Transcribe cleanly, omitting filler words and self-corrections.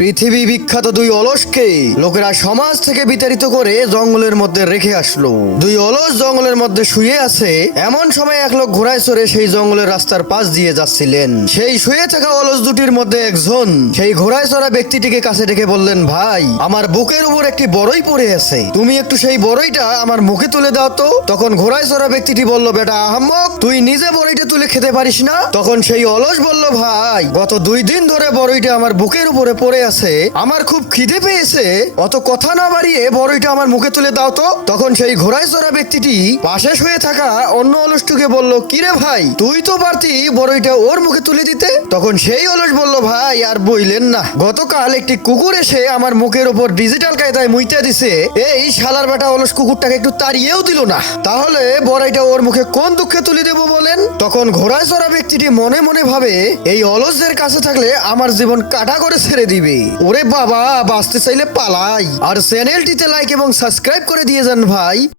পৃথিবী বিখ্যাত দুই অলসকে লোকেরা সমাজ থেকে বিতাড়িত করে জঙ্গলের মধ্যে রেখে আসলো। দুই অলস জঙ্গলের মধ্যে শুয়ে আছে। এমন সময় এক লোক ঘোড়ায় চড়ে সেই জঙ্গলের রাস্তার পাশ দিয়ে যাচ্ছিলেন। সেই শুয়ে থাকা অলস দুটির মধ্যে একজন সেই ঘোড়ায় চড়া ব্যক্তিটিকে কাছে ডেকে বললেন, ভাই, আমার বুকের উপর একটি বড়ই পড়ে আছে, তুমি একটু সেই বড়ইটা আমার মুখে তুলে দাও তো। তখন ঘোড়ায় চড়া ব্যক্তিটি বলল, বেটা আহাম্মক, তুই নিজে বড়ইটা তুলে খেতে পারিস না? তখন সেই অলস বলল, ভাই, গত 2 দিন ধরে বড়ইটা আমার বুকের উপরে পড়ে আছে, আমার খুব খিদে পেয়েছে, অত কথা না বাড়িয়ে বড়ইটা আমার মুখে তুলে দাও তো। তখন সেই ঘোড়ায় চড়া ব্যক্তিটি পাশে শুয়ে থাকা অন্য অলসটুকে বলল, কিরে ভাই, তুই তো পারতি বড়ইটা ওর মুখে তুলে দিতে। তখন সেই অলস বলল, ভাই আর বইলেন না, গতকাল একটি কুকুর এসে আমার মুখের উপর ডিজিটাল কায়দায় মুইতে দিছে, এই শালার বেটা অলস কুকুরটাকে একটু তাড়িয়েও দিল না, তাহলে বড়ইটা ওর মুখে কোন দুঃখে তুলে দেবো বলেন। তখন ঘোড়ায় চড়া ব্যক্তিটি মনে মনে ভাবে, এই অলসদের কাছে থাকলে আমার জীবন কাটা করে ছেড়ে দিবে। ওরে বাবা, বাঁচতে চাইলে পালাই। আর চ্যানেলটিতে লাইক এবং সাবস্ক্রাইব করে দিয়ে যান ভাই।